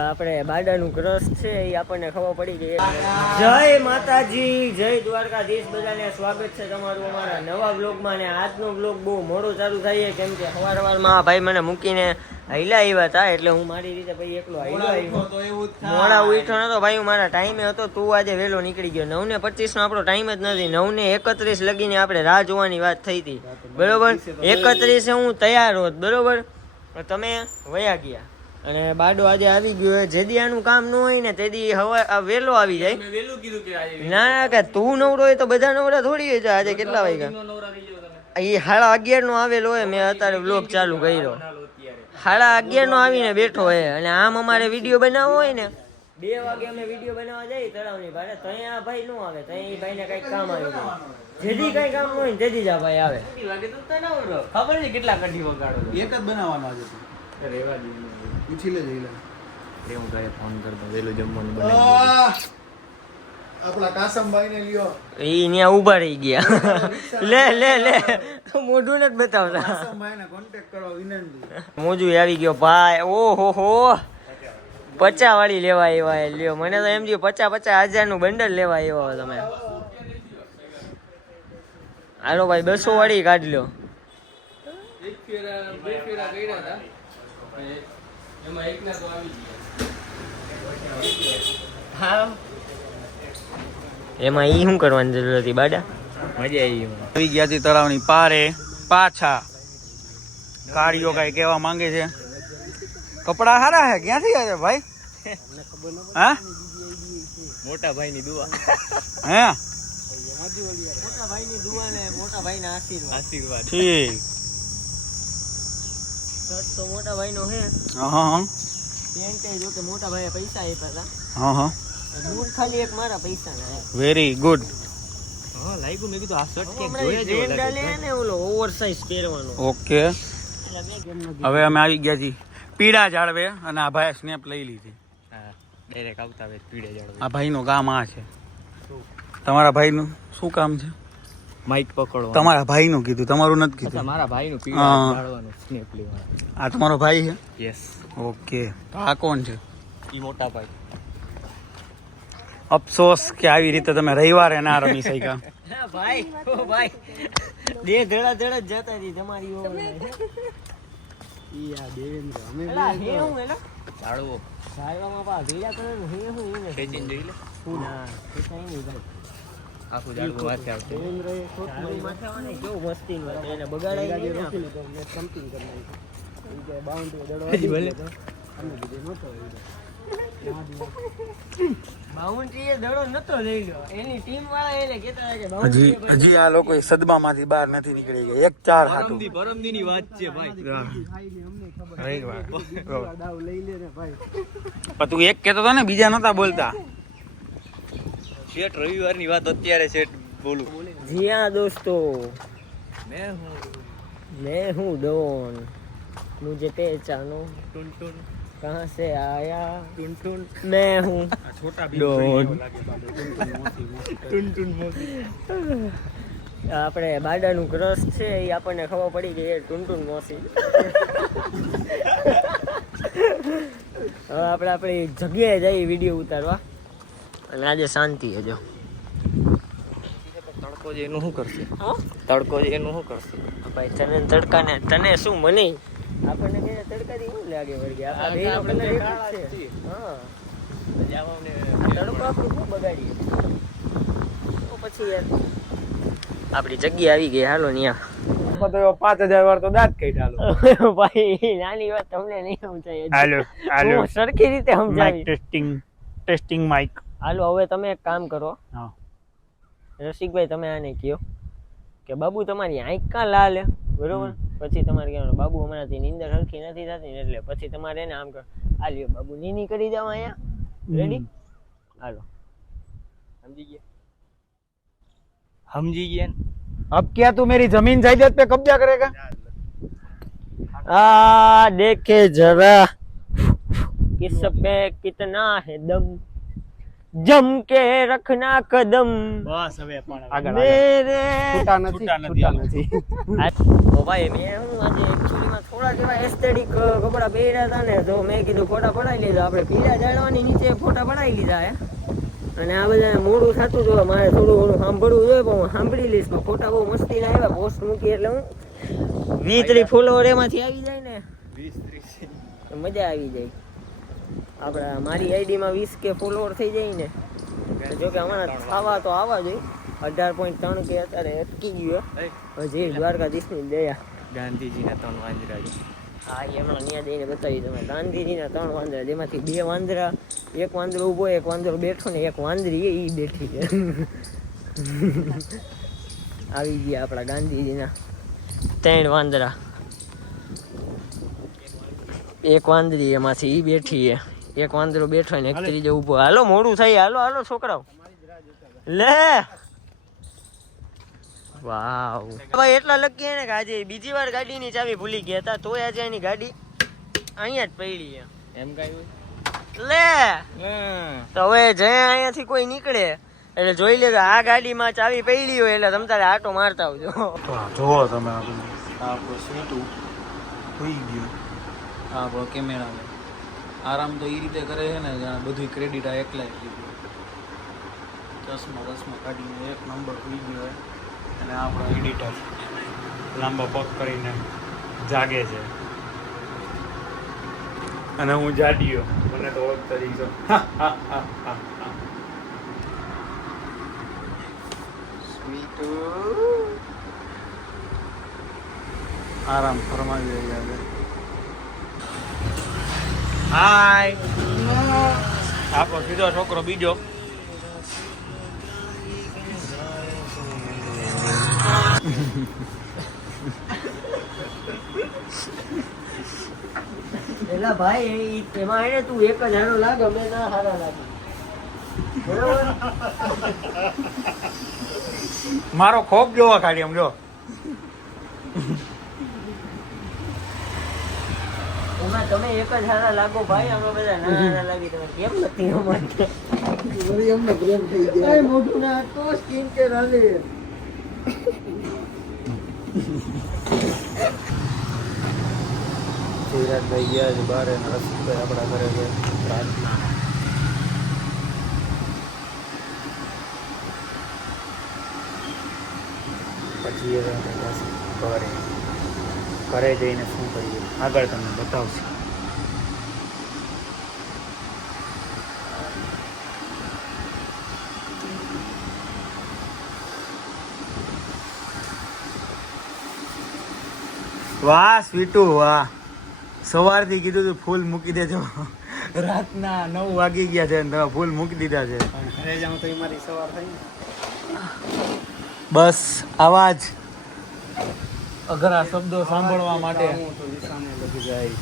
આપણે બાડાનું ક્રશ છે એ આપણને ખબર પડી ગઈ. જય માતાજી, જય દ્વારકાધીશ. બધાને સ્વાગત છે તમારું અમારા નવા બ્લોગમાં. ને આજનો બ્લોગ બહુ મોડો ચાલુ થાય છે કેમ કે સવારમાં ભાઈ મને મૂકીને હૈલા આવ્યા હતા, એટલે હું મારી રીતે ભાઈ એકલો હૈલો આવ્યો. મોડા ઉઠ્યો નતો ભાઈ, હું મારા ટાઈમે હતો. તું આજે વહેલો નીકળી ગયો. 9:25 નો આપણો ટાઈમ જ નથી. 9:31 લગીને આપણે રાહ જોવાની વાત થઈ હતી, બરોબર. 31 હું તૈયાર હોત, બરોબર. તમે વયા ગયા અને બાડો આજે આવી ગયો. જેદી આનું કામ ન હોય ને તેદી હવે વેલો આવી જાય. ના ના, કે તું નવરો હોય તો બધા નવરા થોડી હોય છે. આજે કેટલા વાગ્યા? એ 11:30 નો આવેલો હોય. મેં અત્યારે વ્લોગ ચાલુ કર્યો. 11:30 નો આવીને બેઠો હોય. અને આમ અમારે વિડીયો બનાવવો હોય ને 2 વાગે અમે વિડીયો બનાવવા જઈએ તળાવની ભારે. ત્યાં આ ભાઈ નો આવે, ત્યાં ભાઈ ને કઈક કામ આવી જાય. જેદી કઈ કામ ન હોય તેદી જ આ ભાઈ આવે. ખબર છે કેટલા કઢી વગાડો? એક જ બનાવવાનો આજે. પૂછી લેજે હું ઘરે ફોન કરતો. વેલું જમવાનું બનાવી આપણા કાસમભાઈ ને લ્યો. ઈ ન્યા ઊભા રહી ગયા. લે લે લે, મોઢું નથી બતાવતા. કાસમભાઈ ને કોન્ટેક્ટ કરવા વિનંતી. મોજુ આવી ગયો ભાઈ. ઓહો હો, 50 વાળી લેવા આવ્યા લ્યો. મને તો એમ થયું 50,000 નું બંડલ લેવા આવ્યા તમે. હાલો ભાઈ 200 વાળી કાઢ લ્યો. એમાં એક ના તો આવી ગયા. એમાં ઈ શું કરવાની જરૂર હતી બાડા? મજા આવી ગયા હતી તળાવની પારે. પાછા કાર્યો કઈ કેવા માંગે છે? કપડા સારા હે, ક્યાંથી આવે ભાઈ? હા, મોટા ભાઈ ની દુઆ. હે, મોટા ભાઈ ની દુઆ ને મોટા ભાઈ ના આશીર્વાદ. ઠીક. તો મોટા ભાઈ નો હે. હા, પેન્ટ જો કે મોટા ભાઈએ પૈસા આપ્યા હતા. હા, બૂટ ખાલી એક મારા પૈસા ના. Very good. હા, લાગ્યું. મેં કીધું આ શર્ટ કે જોઈએ જેવો લાગે ને, ઓલો ઓવરસાઇઝ પહેરવાનો. ઓકે. હવે અમે આવી ગયા છીએ પીડા જાળવે અને આ ભાઈ સ્નેપ લઈ લીધી. હા, ડાયરેક્ટ આવતા આવે પીડા જાળવે. આ ભાઈનું કામ આ છે. તમારા ભાઈનું શું કામ છે? માઈક પકડો. તમારા ભાઈનું કીધું, તમારું નથી કીધું. મારા ભાઈનું પીડા જાળવાનું, સ્નેપ લેવાનું. આ તમારો ભાઈ છે? યસ. ઓકે. તો આ કોણ છે? ઈ મોટા ભાઈ. અફસોસ કે આવી રીતે તમે રવિવારે ના રમી શક્યા. ભાઈ ઓ ભાઈ, બે ધડા ધડા જ જતા હતી તમારી ઓર. ઈ આ દેવેન્દ્ર અમે એલા હે હું એલા ચાળવો ચાળવામાં પા ભેડા કરે હે હું એને ખેચીને જોઈ લે. હું ના એ કઈ નહીં ભાઈ, આખું જાળવું માથે આવશે. દેવેન્દ્ર એ છોકરી માથે આવે ને કેવું મસ્તી વાત એને બગાડાઈ ગઈ. રોકી લીધો મે કમ્પિંગ કરી નાખી. ઈ કે બાઉન્ડરી દડવા ભલે અમે કીધું નતો બાઉન્ડરી એ દડો નતો લઈ લ્યો. એની ટીમ વાળા એને કહેતા કે બાઉન્ડરી હજી આ લોકો સદમામાંથી બહાર નથી નીકળી ગયા. 1-4 હાટુ પરમદી ની વાત છે ભાઈ. અમને ખબર દાવ લઈ લે ને ભાઈ. પણ તું એક કહેતો હતો ને, બીજા નતા બોલતા. શેઠ રવિવારની વાત અત્યારે શેઠ બોલું. જી હા દોસ્તો, मैं हूँ डॉन, मुझे पहचानो टुन टुन, कहाँ से आया टुन टुन, मैं हूँ डॉन टुन टुन मोसी. આપણે બાડાનું ક્રશ છે એ આપણને ખબર પડી ગઈ. ટુનટુન મોસી. હવે આપણે આપણી જગ્યાએ જઈએ વિડીયો ઉતારવા. અને આજે શાંતિ છે. જો તડકો છે એનું શું કરશે? તડકો છે એનું શું કરશે ભાઈ? તને તડકા ને તને શું મને આપણને કે તડકાથી શું લાગે વળગે? આપણા બેનો કલર એક જ છે. હા, તડકો આપણું શું બગાડીએ તો પછી યાર. આપણી જગ્યા આવી ગઈ. હાલો ન્યા 5000 વાર તો દાંત કાઢ્યા. ભાઈ નાની વાત તમને નહીં સમજાય. હાલો હાલો, સરખી રીતે સમજાવી. Testing Mike. હાલો હવે તમે એક કામ કરો. હા રસિકભાઈ, તમે આને કહો કે બાબુ તમારી આંખ કાં લાલ હે, બરોબર? પછી તમારે કહેવાનું બાબુ હમણાંથી નીંદર હરખી નથી થતી ને, એટલે પછી તમારે એને આમ કરો. આ લ્યો બાબુ નીની કરી જાવ અહીંયા. રેડી? હાલો સમજી ગયા? समझी गया? अब क्या तू मेरी जमीन जायदाद पे कब्जा करेगा? देखे जरा किस पे कितना है दम, जम के रखना कदम. बस હવે પણ આગળ મેરે છૂટા નથી. તો ભાઈ મેં હું આજે એક્ચ્યુઅલી માં છોકરા જેવા એસ્થેટિક કપડાં પહેર્યા હતા ને, તો મેં કીધું ફોટા પડાવી લીધા. આપણે પીળા જાળવાની નીચે ફોટા પડાવી લીધા હે. અને આ બધા મોડું થતું હતું, મારે થોડું ઘણું સાંભળવું જોઈએ, પણ હું સાંભળી લઈશ. પણ ફોટા બહુ મસ્તી ના આવ્યા. પોસ્ટ મૂકી એટલે હું 20-30 ફોલોવર એમાંથી આવી જાય ને, 20-30 મજા આવી જાય. આપણા મારી આઈડીમાં 20K ફોલોવર થઈ જાય ને, જોકે હમણાં ખાવા તો આવવા જોઈએ. 18.3K અત્યારે અટકી ગયો. હજી દ્વારકાધીશની દયા. ગાંધીજીના 3 વાંદરા છે. હા, એમણે ત્યાં જઈને બતાવી તમે. ગાંધીજીના 3 વાંદરા, જેમાંથી 2 વાંદરા, એક વાંદરો ઊભો, એક વાંદરો બેઠો ને એક વાંદરી એ બેઠી છે. આવી ગયા આપણા ગાંધીજીના 3 વાંદરા, એક વાંદરી એમાંથી ઈ બેઠી છે, એક વાંદરો બેઠો ને એક ત્રીજો ઊભો. હાલો મોડું થાય, હાલો હાલો છોકરાઓ લે. વાવ ભાઈ, એટલા લકી ને કે આજે બીજી વાર ગાડીની ચાવી ભૂલી ગયા હતા, તોય આજે એની ગાડી અહીંયા જ પડી છે. એમ કઈ લે તો હવે જે અહીંયાથી કોઈ નીકળે એટલે જોઈ લે કે આ ગાડીમાં ચાવી પડી હોય, એટલે તમે તારે આટો મારતા આવજો. જોવો તમે આપણો સ્વીટું હોઈ ગયો. આપણો કેમેરા આરામ તો એ રીતે કરે છે ને, બધું ક્રેડિટ આ એકલા જ લીધું. ચશ્મા કાઢીને એક નંબર હોઈ ગયો હોય. અને આપણો એડિટર લાંબો પગ કરીને જાગે છે, અને હું જાડિયો, મને તો ઓળખતા રહીશો. આરામ ફરમાવી રહ્યા છે. હાય, આપણો સીધો છોકરો બીજો. એલા ભાઈ, એમાં એને તું એક જ હારો લાગે, અમે ના હારા લાગે. બરોબર, મારો ખોપ જોવા ખાલી આમ જો. એમાં તમે એક જ હારા લાગો ભાઈ, અમે બધા ના હારા લાગી. તમે કેમ નથી અમારે? અમને પ્રેમ થઈ ગયા. મોઢું ના તો સ્કિન કેર હાલે. ધીરાજભાઈ ગયા છે બહાર, અને રસિકભાઈ આપણા ઘરે છે પ્રાર્થના. પછી એ ઘરે જઈને શું કરીએ આગળ તમને બતાવશે. વાહ સ્વીટુ વાહ, સવારથી કીધું તું ફૂલ મૂકી દેજો, રાતના 9 વાગી ગયા છે અને ફૂલ મૂકી દીધા છે. ઘરે જાઉં તો મારી સવાર થઈ. બસ આવા જ અઘરા શબ્દો સાંભળવા માટે લગી જાય.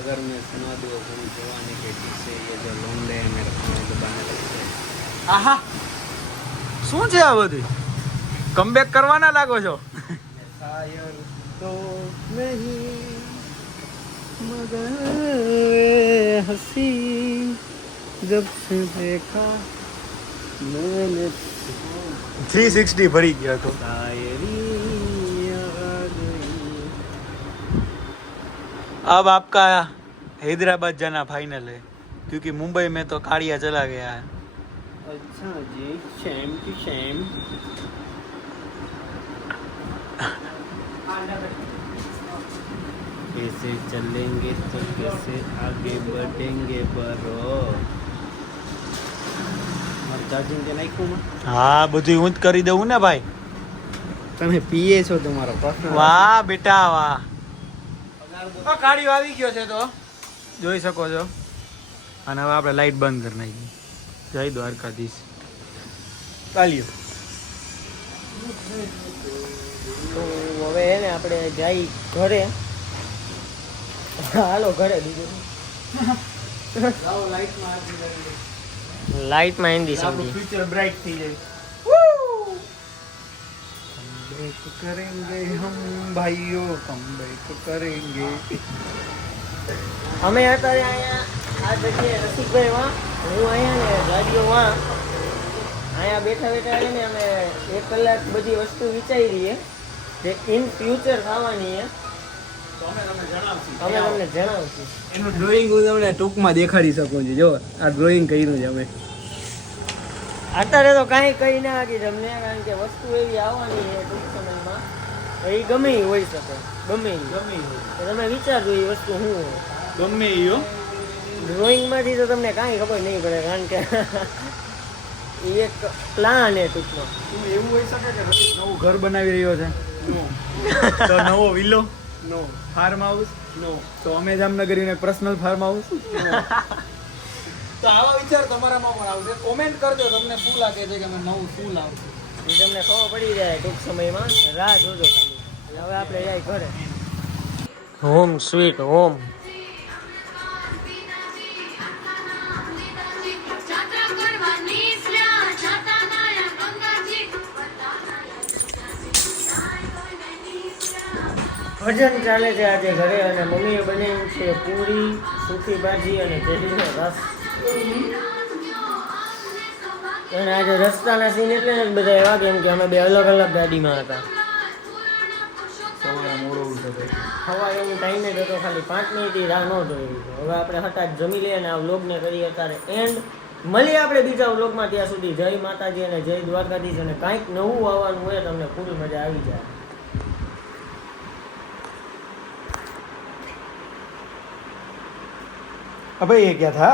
अगर मैं सुना दूँ अपनी जवानी के किस्से, ये जो लौंडे हैं मेरे खाने दबाने लगते हैं. આહા, શું છે આ બધું? કમબેક કરવાના લાગો છો? शायर तो नहीं मगर हंसी जब से देखा मैंने 360 ભરી ગયા તો. शायरी आ गई. अब आपका हैदराबाद जाना फाइनल है, क्योंकि मुंबई में तो काड़िया चला गया है. अच्छा जी, शैम की शैम. कैसे चलेंगे तो कैसे आगे बढ़ेंगे बरो. મારું ચાર્જિંગ કે નાખ્યું માં? હા, બધું હું જ કરી દઉં ને ભાઈ. તમે પીએ છો તમારો પ્રશ્ન. વાહ બેટા વાહ. કાળીઓ આવી ગયો છે તો જોઈ શકો છો. અને હવે આપણે લાઈટ બંધ કરી નાખી. જય દ્વારકાધીશ. કાળીઓ તો હવે એને આપણે જઈ ઘરે. હાલો ઘરે. બીજું લાઈટમાં હિન્દી સમજી. ફ્યુચર બ્રાઇટ થઈ જાય. કમબેક કરેંગે હમ ભાઈઓ, કમબેક કરેંગે. અમે અત્યારે અહીંયા આ જગ્યાએ રસિકભાઈ વાં, હું અહીંયા ને ગાડીઓ વાં અહીંયા બેઠા બેઠા ને અમે 1 કલાક બધી વસ્તુ વિચારી રહીએ જે ઇન ફ્યુચર થવાની છે. અમે તમને જણાવશું અમે તમને જણાવશું. એનું ડ્રોઈંગ હું તમને ટૂંકમાં દેખાડી શકું છું. જો આ ડ્રોઈંગ કર્યું છે અમે. અત્યારે તો કાંઈ કહી ના હતી તમને, કારણ કે વસ્તુ એવી આવવાની છે ટૂંક સમયમાં, એ ગમે ઈ હોઈ શકે, ગમે ઈ. ગમે ઈ. તો તમે વિચારજો એ વસ્તુ શું હોય. ગમે ઈ હો. ડ્રોઈંગમાંથી તો તમને કાંઈ ખબર નહીં પડે, કારણ કે એ એક પ્લાન છે ટૂંકમાં. શું એવું હોઈ શકે કે રસિક નવું ઘર બનાવી રહ્યો છે? તો નવો વિલો, નો ફાર્મ હાઉસ, નો તો અમે જામનગરીને પર્સનલ ફાર્મ હાઉસ. તો આવા વિચાર તમારામાં પણ આવશે. કોમેન્ટ કરજો તમને શું લાગે છે કે અમે નવું શું લાવશું. એ તમને ખબર પડી જાય ટૂંક સમયમાં, રાહ જોજો ખાલી. હવે આપણે જાય ઘરે. Home sweet home. ભજન ચાલે છે આજે ઘરે, અને મમ્મીએ બનાવ્યું છે પૂરી, સૂકી ભાજી અને કેરીનો રસ. અને આજે રસ્તાના સીન એટલે જ બધા એવા, કેમ કે અમે બે અલગ અલગ ગાડીમાં હતા. સવારે મોડું ઉઠે. હવા એવું ટાઈમે જ હતો, ખાલી 5 મિનિટની રાહ ન જોઈ. હવે આપણે હઠાત જમી લઈએ અને આ વ્લોગને કરીએ અત્યારે એન્ડ. મળીએ આપણે બીજા વ્લોગમાં, ત્યાં સુધી જય માતાજી અને જય દ્વારકાધીશ. અને કાંઈક નવું આવવાનું હોય તમને ફૂલ મજા આવી જાય. અબે ये क्या था?